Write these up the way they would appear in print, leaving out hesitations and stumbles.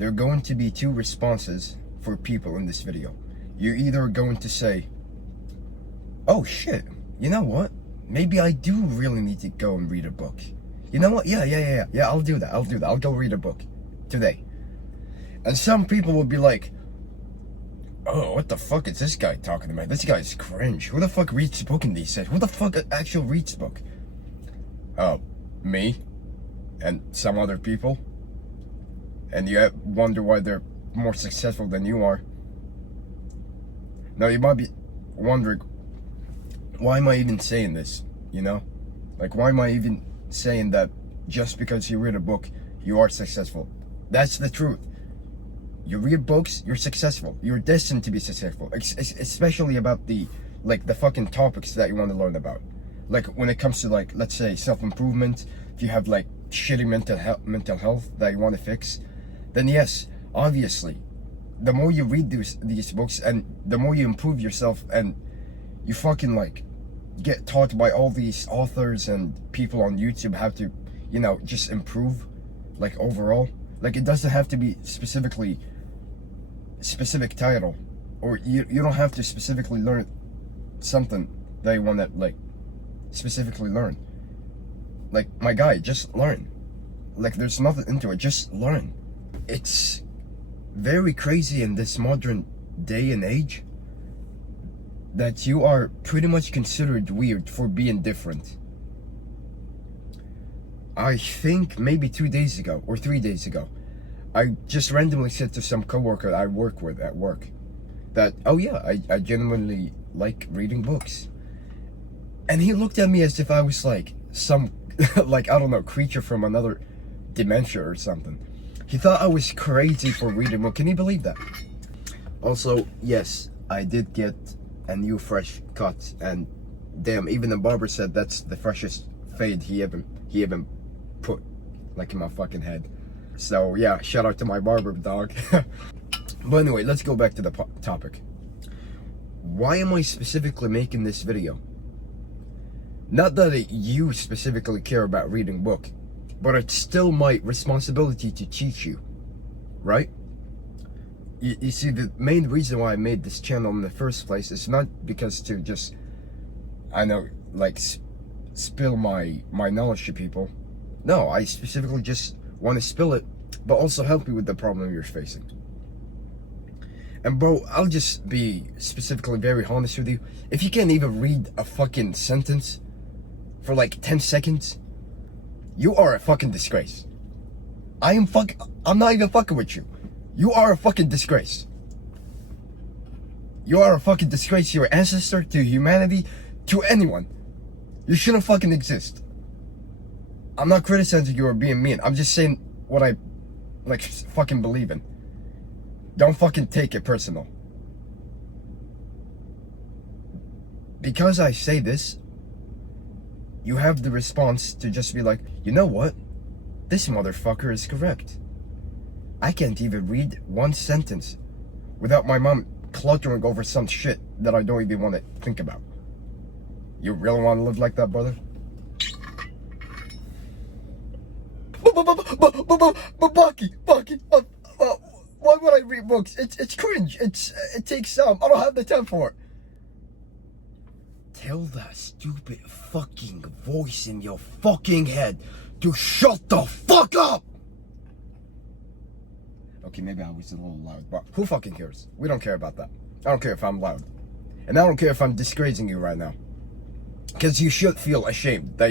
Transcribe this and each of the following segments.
there are going to be two responses for people in this video. You're either going to say, oh shit, you know what? Maybe I do really need to go and read a book. You know what? Yeah, I'll do that. I'll go read a book today. And some people will be like, oh, what the fuck is this guy talking about? This guy's cringe. Who the fuck reads book in these sets? Who the fuck actually reads book? Oh, me? And some other people? And you wonder why they're more successful than you are. Now you might be wondering, why am I even saying this? You know? Like, why am I even saying that just because you read a book, you are successful? That's the truth. You read books, you're successful. You're destined to be successful. Especially about the fucking topics that you want to learn about. Like, when it comes to, like, let's say, self-improvement, if you have, like, shitty mental health that you want to fix, then yes, obviously, the more you read these books and the more you improve yourself and you fucking, like, get taught by all these authors and people on YouTube how to, you know, just improve, like, overall. Like, it doesn't have to be specific title, or you don't have to specifically learn something that you want to, like, specifically learn. Like, my guy, just learn. Like, there's nothing into it, just learn. It's very crazy in this modern day and age that you are pretty much considered weird for being different. I think maybe 2 days ago or 3 days ago, I just randomly said to some coworker I work with at work that, oh yeah, I genuinely like reading books. And he looked at me as if I was like some, like, I don't know, creature from another dimension or something. He thought I was crazy for reading books. Can you believe that? Also, yes, I did get a new fresh cut, and damn, even the barber said that's the freshest fade he even put, like, in my fucking head. So yeah, shout out to my barber, dog. But anyway, let's go back to the topic. Why am I specifically making this video? Not that you specifically care about reading book, but it's still my responsibility to teach you, right? You see, the main reason why I made this channel in the first place is not because to just, I know, like, spill my knowledge to people. No, I specifically just want to spill it, but also help you with the problem you're facing. And bro, I'll just be specifically very honest with you. If you can't even read a fucking sentence for like 10 seconds, you are a fucking disgrace. I'm not even fucking with you. You are a fucking disgrace. You are a fucking disgrace to your ancestor, to humanity, to anyone. You shouldn't fucking exist. I'm not criticizing you or being mean. I'm just saying what I, like, fucking believe in. Don't fucking take it personal. Because I say this, you have the response to just be like, you know what? This motherfucker is correct. I can't even read one sentence without my mom cluttering over some shit that I don't even want to think about. You really want to live like that, brother? Bucky, why would I read books? It's cringe. It takes I don't have the time for it. Tell that stupid fucking voice in your fucking head to shut the fuck up. Okay, maybe I was a little loud, but who fucking cares? We don't care about that. I don't care if I'm loud, and I don't care if I'm disgracing you right now, because you should feel ashamed that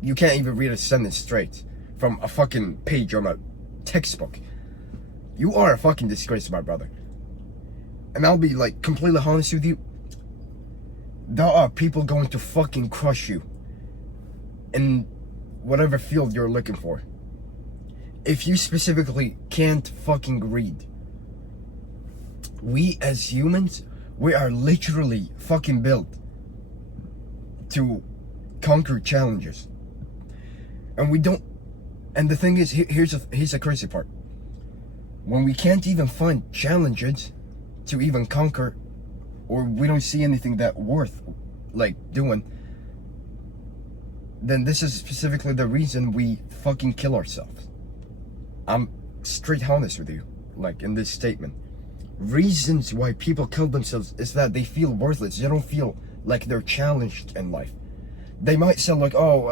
you can't even read a sentence straight from a fucking page on a textbook. You are a fucking disgrace, my brother. And I'll be, like, completely honest with you. There are people going to fucking crush you in whatever field you're looking for. If you specifically can't fucking read. We as humans, we are literally fucking built to conquer challenges. And we don't, and the thing is, here's the crazy part. When we can't even find challenges to even conquer, or we don't see anything that worth, like, doing, then this is specifically the reason we fucking kill ourselves. I'm straight honest with you, like in this statement. Reasons why people kill themselves is that they feel worthless. They don't feel like they're challenged in life. They might sound like, oh,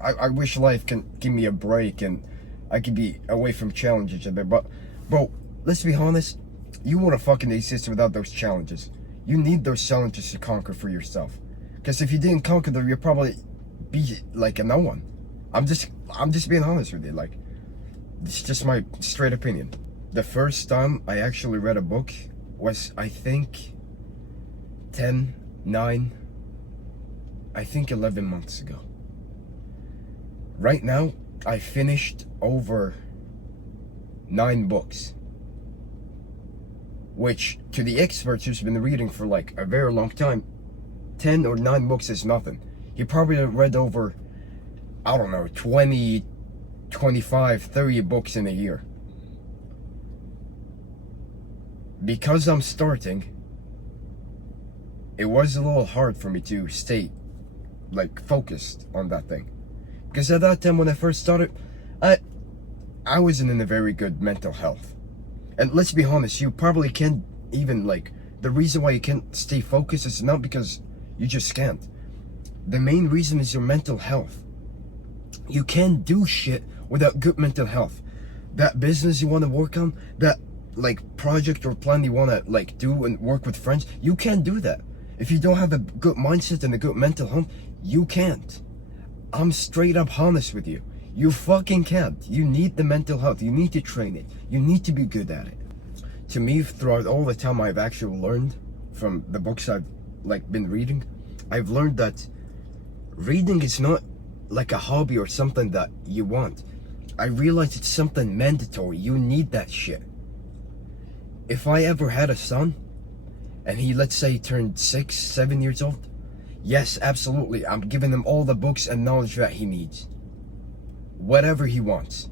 I wish life can give me a break and I could be away from challenges a bit. But, bro, let's be honest. You want to fucking exist without those challenges. You need those challenges to conquer for yourself. Because if you didn't conquer them, you'd probably be like a no one. I'm just being honest with you. Like, it's just my straight opinion. The first time I actually read a book was, I think, 11 months ago. Right now, I finished over 9 books. Which, to the experts who's been reading for like a very long time, 10 or 9 books is nothing. He probably read over, I don't know, 20, 25, 30 books in a year. Because I'm starting, it was a little hard for me to stay like focused on that thing. Because at that time when I first started, I wasn't in a very good mental health. And let's be honest, you probably can't even like, the reason why you can't stay focused is not because you just can't. The main reason is your mental health. You can't do shit without good mental health. That business you want to work on, that like project or plan you want to like do and work with friends, you can't do that if you don't have a good mindset and a good mental health. You can't. I'm straight up honest with you. You fucking can't. You need the mental health. You need to train it. You need to be good at it. To me, throughout all the time I've actually learned from the books I've like been reading, I've learned that reading is not like a hobby or something that you want. I realize it's something mandatory. You need that shit. If I ever had a son, and he, let's say, turned 6, 7 years old, yes, absolutely, I'm giving him all the books and knowledge that he needs. Whatever he wants,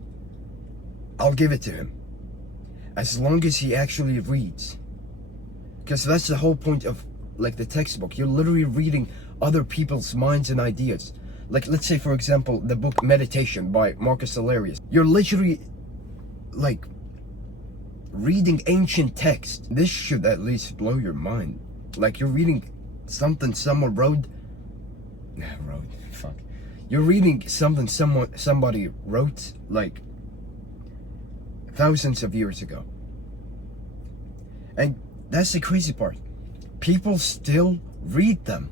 I'll give it to him. As long as he actually reads. Because that's the whole point of, like, the textbook. You're literally reading other people's minds and ideas. Like, let's say, for example, the book Meditation by Marcus Aurelius. You're literally, like, reading ancient text. This should at least blow your mind. Like, you're reading something someone wrote. Fuck. You're reading something somebody wrote like thousands of years ago. And that's the crazy part. People still read them.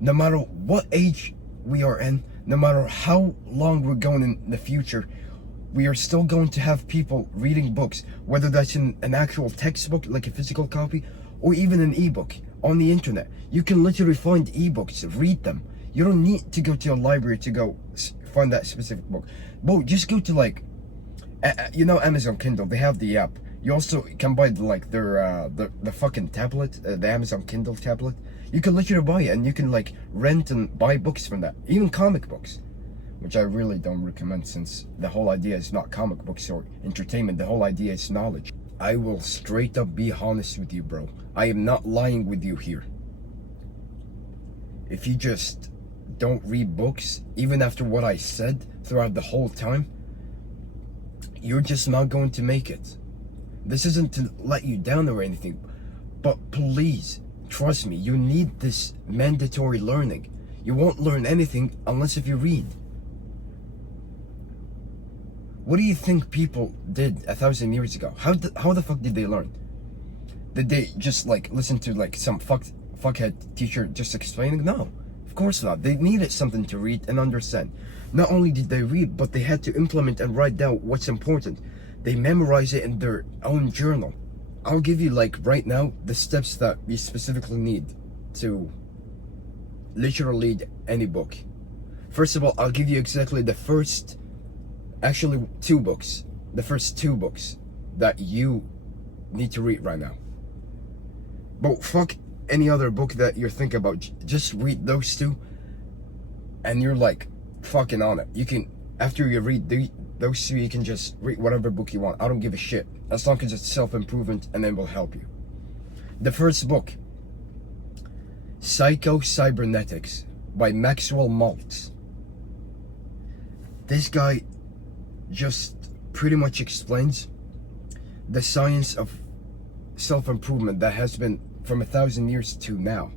No matter what age we are in, no matter how long we're going in the future, we are still going to have people reading books, whether that's in an actual textbook, like a physical copy, or even an ebook on the internet. You can literally find ebooks, read them. You don't need to go to a library to go find that specific book. But just go to like, you know, Amazon Kindle. They have the app. You also can buy like their the fucking tablet, the Amazon Kindle tablet. You can literally buy it and you can like rent and buy books from that, even comic books. Which I really don't recommend, since the whole idea is not comic books or entertainment. The whole idea is knowledge. I will straight up be honest with you, bro. I am not lying with you here. If you just don't read books, even after what I said throughout the whole time, you're just not going to make it. This isn't to let you down or anything, but please, trust me, you need this mandatory learning. You won't learn anything unless if you read. What do you think people did 1,000 years ago? How the fuck did they learn? Did they just like listen to like some fuckhead teacher just explaining? No, of course not. They needed something to read and understand. Not only did they read, but they had to implement and write down what's important. They memorize it in their own journal. I'll give you like right now the steps that you specifically need to literally read any book. First of all, I'll give you exactly the first, actually 2 books. The first 2 books that you need to read right now. But fuck any other book that you're thinking about. Just read those 2 and you're like fucking on it. You can, after you read those 2, you can just read whatever book you want. I don't give a shit, as long as it's self-improvement and it will help you. The first book, Psycho-Cybernetics by Maxwell Maltz. This guy just pretty much explains the science of self-improvement that has been from 1,000 years to now.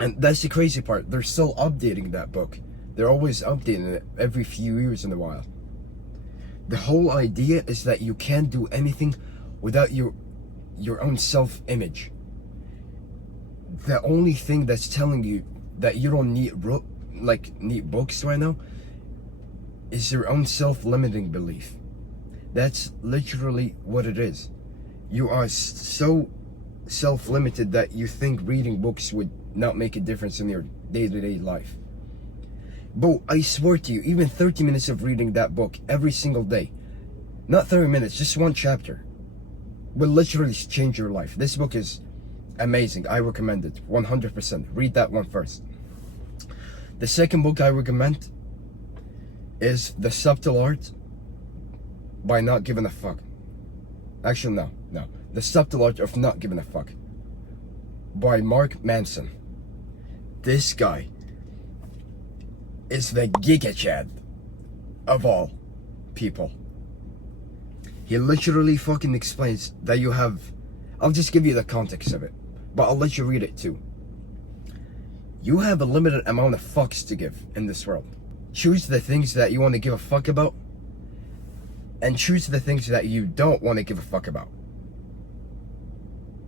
And that's the crazy part. They're still updating that book. They're always updating it every few years in a while. The whole idea is that you can't do anything without your own self-image. The only thing that's telling you that you don't need books right now is your own self-limiting belief. That's literally what it is. You are so self-limited that you think reading books would not make a difference in your day-to-day life. But I swear to you, even 30 minutes of reading that book every single day, not 30 minutes, just one chapter, will literally change your life. This book is amazing. I recommend it 100%. Read that one first. The second book I recommend is The Subtle Art by Not Giving a Fuck. Actually, no. The Subtle Art of Not Giving a Fuck by Mark Manson. This guy is the Giga Chad of all people. He literally fucking explains that you have, I'll just give you the context of it, but I'll let you read it too. You have a limited amount of fucks to give in this world. Choose the things that you want to give a fuck about, and choose the things that you don't want to give a fuck about.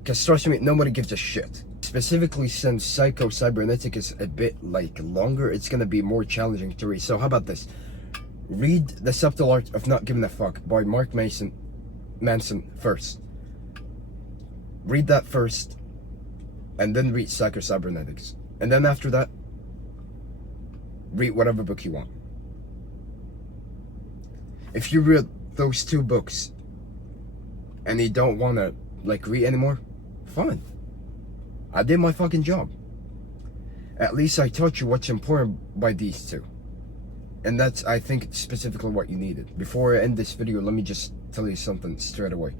Because trust me, nobody gives a shit. Specifically, since Psycho Cybernetic is a bit longer, it's gonna be more challenging to read. So how about this? Read The Subtle Art of Not Giving a Fuck by Mark Manson first. Read that first, and then read Psycho Cybernetics. And then after that, read whatever book you want. If you read those two books and you don't wanna read anymore, fine. I did my fucking job. At least I taught you what's important by these two. And that's, I think, specifically what you needed. Before I end this video, let me just tell you something straight away.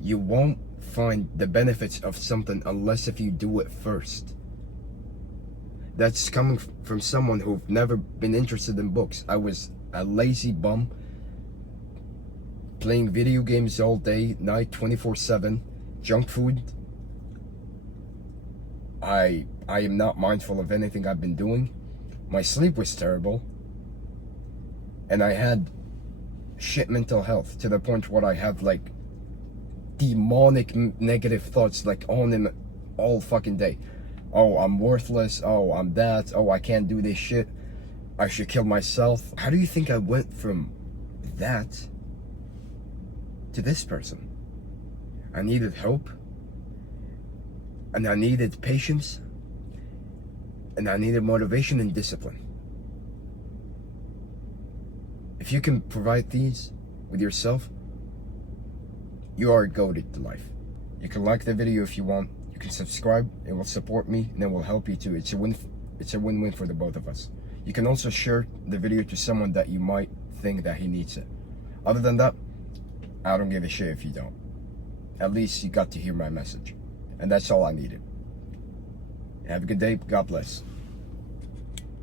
You won't find the benefits of something unless if you do it first. That's coming from someone who've never been interested in books. I was a lazy bum, playing video games all day, night, 24/7, junk food. I am not mindful of anything I've been doing. My sleep was terrible. And I had shit mental health to the point where I have demonic negative thoughts on in all fucking day. Oh, I'm worthless. Oh, I'm that. Oh, I can't do this shit. I should kill myself. How do you think I went from that to this person? I needed hope, and I needed patience, and I needed motivation and discipline. If you can provide these with yourself, you are goated to life. You can like the video if you want. You can subscribe. It will support me and it will help you too. It's a win-win for the both of us. You can also share the video to someone that you might think that he needs it. Other than that, I don't give a shit if you don't. At least you got to hear my message. And that's all I needed. Have a good day. God bless.